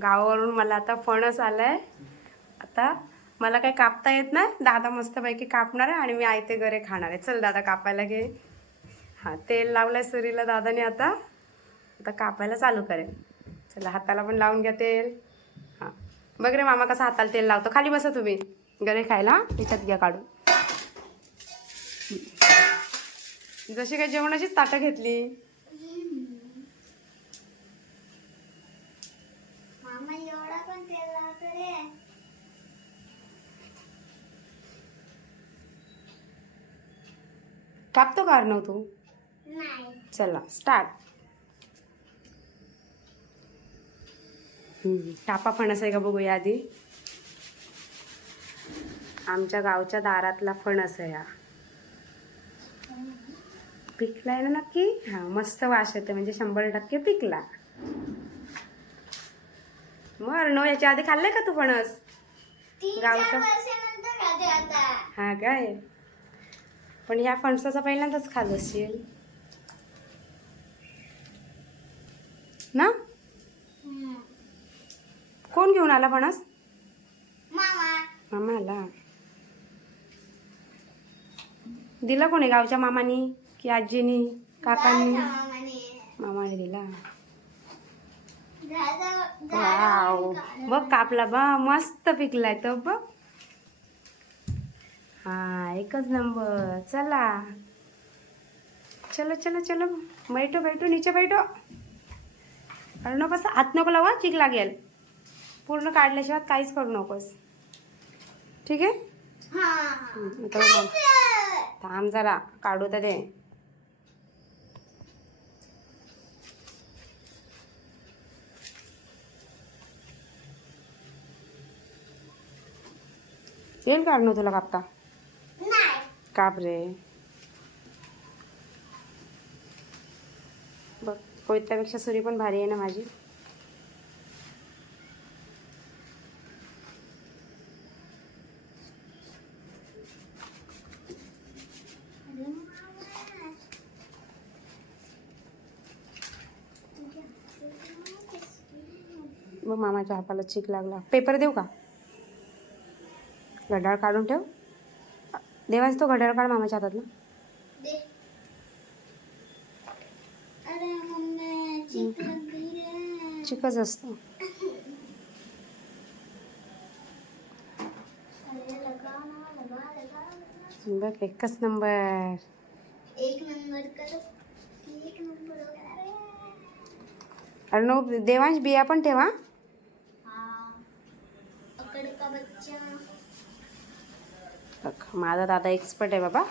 गावावरून मला आता फणस आलाय. आता मला काही कापता येत नाही, दादा मस्तपैकी कापणार आहे आणि मी आयते घरे खाणार आहे. चल दादा कापायला घे. हां, तेल लावलंय सुरीला दादाने. आता आता कापायला चालू करेल. चला हाताला पण लावून घ्या तेल. हां, बघ रे मामा कसा हाताला तेल लावतो. खाली बसा तुम्ही गरे खायला. याच्यात घ्या काढून. जशी काही जेवणाचीच ताटं घेतली. मामा एवढा पण तेल लावतो रे. कापतो का अर्णव तू? नाही. चला स्टार्ट. कापा फणस आहे का बघूया आधी. आमच्या गावच्या दारातला फणस आहे हा. पिकलाय ना नक्की? हा, मस्त वास येते, म्हणजे 100% पिकला. मग अर्णव याच्या आधी खाल्लंय का तू फणस? 3-4 वर्षानंतर खाते आता. हा काय? पण ह्या फणसाचा पहिल्यांदाच खात असेल ना? कोण घेऊन आला फणस? मामा. मामा आला. दिला कोणी, गावच्या मामानी की आजीनी काकांनी? मामाने दिला. वाव, बघ कापला बा, मस्त पिकलाय तो बघ. हा, एकच नंबर. चला चलो चलो चलो, बैठो बैठो, नीचे बैठो. अर्णव कसं हात नको लावा, चिक लागेल. पूर्ण काढल्याशिवाय काहीच करू नकोस, ठीक आहे? थांब जरा, काढू तर दे. येईल का अर्णव तुला कापता? काप रे. बघ, कोयत्यापेक्षा सुरी पण भारी आहे ना माझी. मग मामाच्या हाताला चीक लागला. पेपर देऊ का? घड्याळ काढून ठेव. देवाच तो घड्याळ काढ मामाच्या हातातला. चिकच असतो. बघ, एकच नंबर. एक नंबर कर. एक नंबर. अर्णव, देवांश बिया पण ठेवा. बघ, माझा दादा एक्सपर्ट आहे बाबा.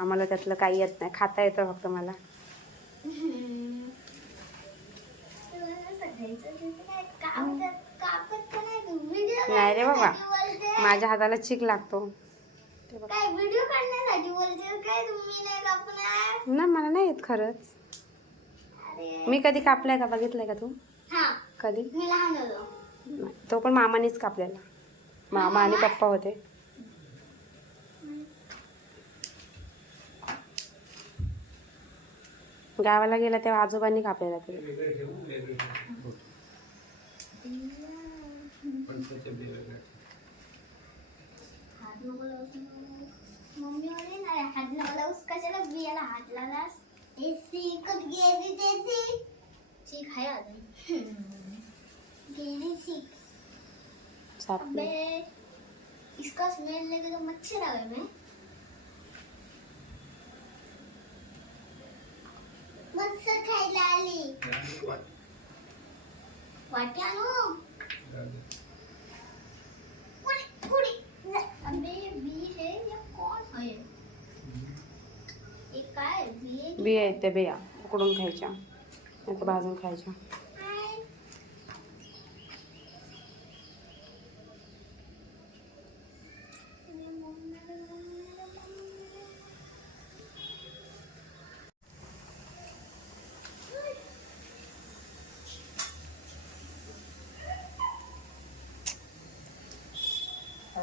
आम्हाला त्यातलं काही येत नाही, खाता येतं फक्त मला. नाही रे बाबा, माझ्या हाताला चिक लागतो. काय व्हिडिओ काढण्यासाठी बोलते काय? तुम्ही नाही कापणार ना, मला नाही येत खरंच. मी कधी कापलाय का, बघितलंय का तू? कधी? मी लहान होतो. नाही, तो पण मामानेच कापलेला. मामा आणि पप्पा होते. गावाला गेला तेव्हा आजोबांनी कापलेला ते. मम्मी म्हणे ना, हात लावलास कशाला बियाला हात लावलास? ते सीकत गेली त्याची. चीक आहे अजून. गेली सीक. अबे, इसका स्मेल लेके तो मच्छर आवे में. मच्छर खायला आली. वाट्या नो. अबे, बी है या कौन है? एक काय बिया आहेत त्या, बिया उकडून खायच्या, नाही तर भाजून खायच्या.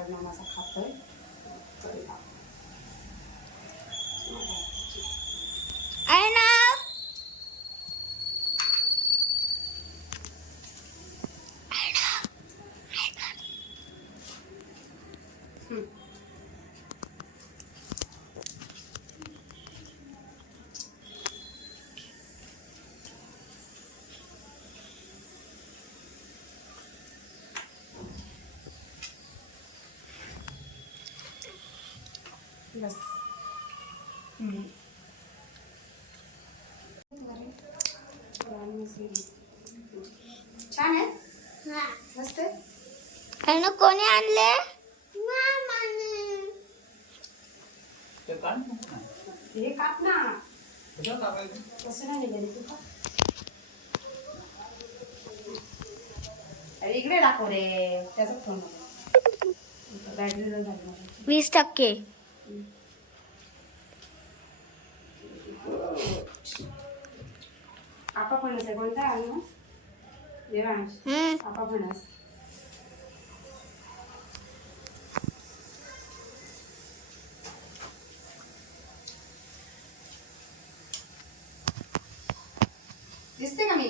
माझा खातोय. आहे ना. बस. छान आहे. हा. मस्त आहे. आणि कोणी आणले? हे काप ना. कसं नाही निघाली तू का? अरे इकडे दाखव रे. त्याचा फोन बॅटरी झाली मला. 20%. आपा फणस आहे. कोणता आहे ना देवांश? आपा फणस. दिसते का मी?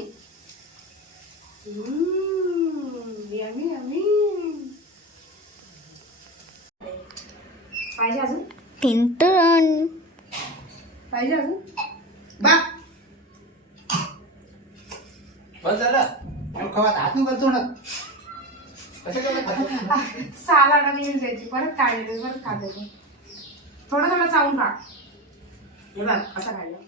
Yummy yummy. पाहिजे अजून? टिंटन. पाहिजे अजून? बाप बस झालं खवात हात नको करतो ना कसं काय सालाड आणि द्यायची परत काढले परत काढायचं. थोडं थोडं चावून काढ. हे बघ असं काढलं.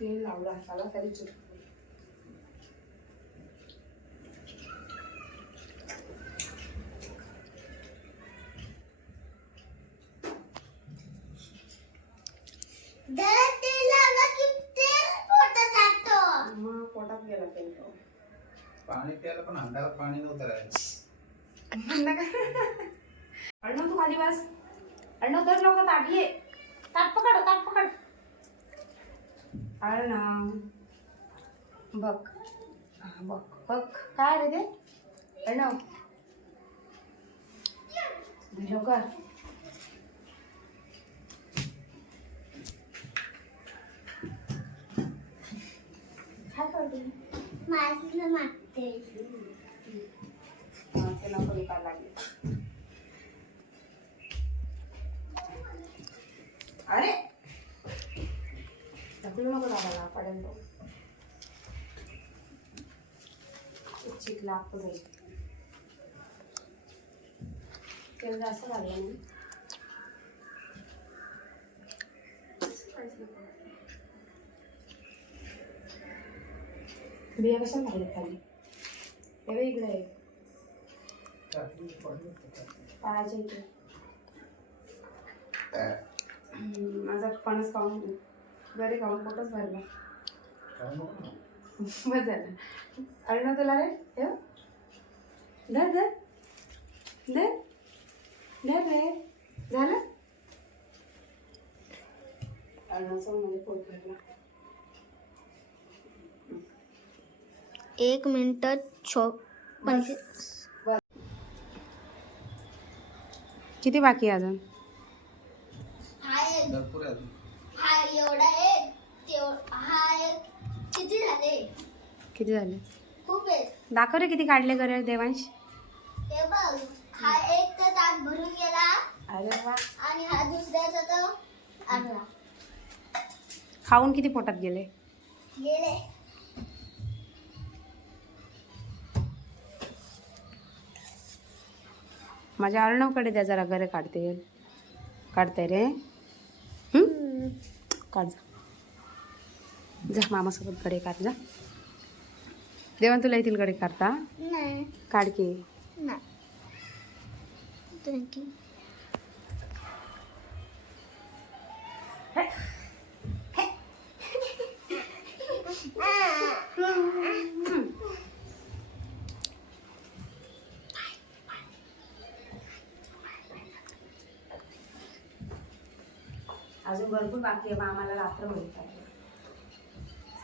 तेल लावलं हाताला तरी चिटकलं. मग पोटात गेला तेल तो. पाणी प्यायला पण अंगावर पाणी नव्हतं राहिलं. अण्णा तू खाली बस. अण्णा तर लोक ताटली. ताट पकड ताट पकड. अण्णा बघ. बघ बघ काय रे ते? अण्णा लवकर. काय करते? माझं मागते. ते नको विकायला लागले. अरे ढकलू नको दादाला पडेल तो. चिकला आपलं जाईल. तेल जास्त लागलं नाही. बिया कशाला लागले खाली? हे बघ इकडे आहे. पायाच्या इथे. माझा फणस खाऊन घरी खाऊन पोटच भरला. बस झालं. अरे ना तुला रे हे धर धर धर धर रे. झालं अरुणाचं मध्ये पोट भरला. 1 मिनिट 25. किती बाकी आहे अजून? भरपूर आहे अजून. हा एवढा एक हा एक किती झाले? किती झाले? खूप आहे. दाखव रे किती काढले करे देवांश. हे बघ हा एक तर ताट भरून गेला अरे वा. आणि हा दुसऱ्याचा तर आणला. खाऊन किती पोटात गेले? गेले. माझ्या अर्णवकडे द्या जरा घरे काढते रे. काढ जा. जा मामासोबत गडे काढ जा. देवान तुला येतील गडे काढता? नाही काढ की. नाही. थँक्यू. अजून भरपूर बाकी आहे. आम्हाला रात्र होईल.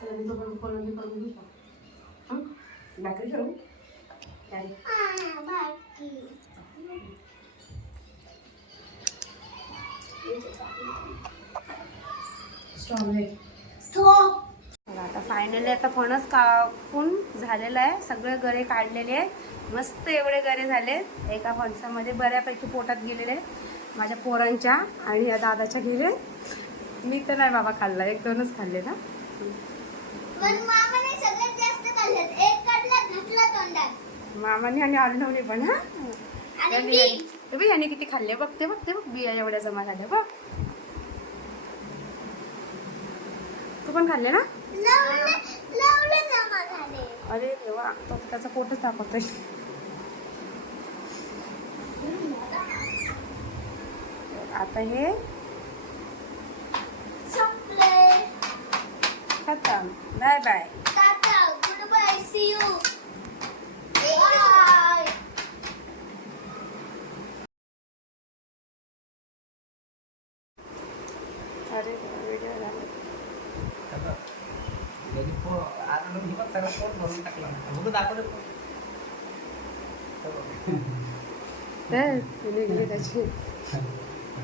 चला मी तो पण कोलंबी करून घेऊ का? भाकरी करू? आता फायनली आता फणस कापून झालेलं आहे. सगळे गरे काढलेले आहे. मस्त एवढे गरे झाले. एका फणसामध्ये बऱ्यापैकी पोटात गेलेले माझ्या पोरांच्या आणि या दादाच्या गेले. मी तर नाही बाबा खाल्ला, 1-2च खाल्ले ना. पण मामाने सगळ्यात जास्त खाल्लेत. एक काढला घातला तोंडात. मामाने आणि अर्णवने पण हा. आणि मी ते बघ याने किती खाल्ले बघ, ते बघ बिया एवढ्या जमा झाल्या बघ. तू पण खाल्ले ना? लावलं जमा झाले. अरे देवा, तो त्याचा फोटोच दाखवतोय. आता हे संपले. खतम. Bye bye. Tata, good bye, see you. Bye. अरे व्हिडिओ झाला. सगळं पोट भरून टाकलं. बघू दाखवलं. तर निघली त्याची.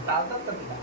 चालतात का तुला?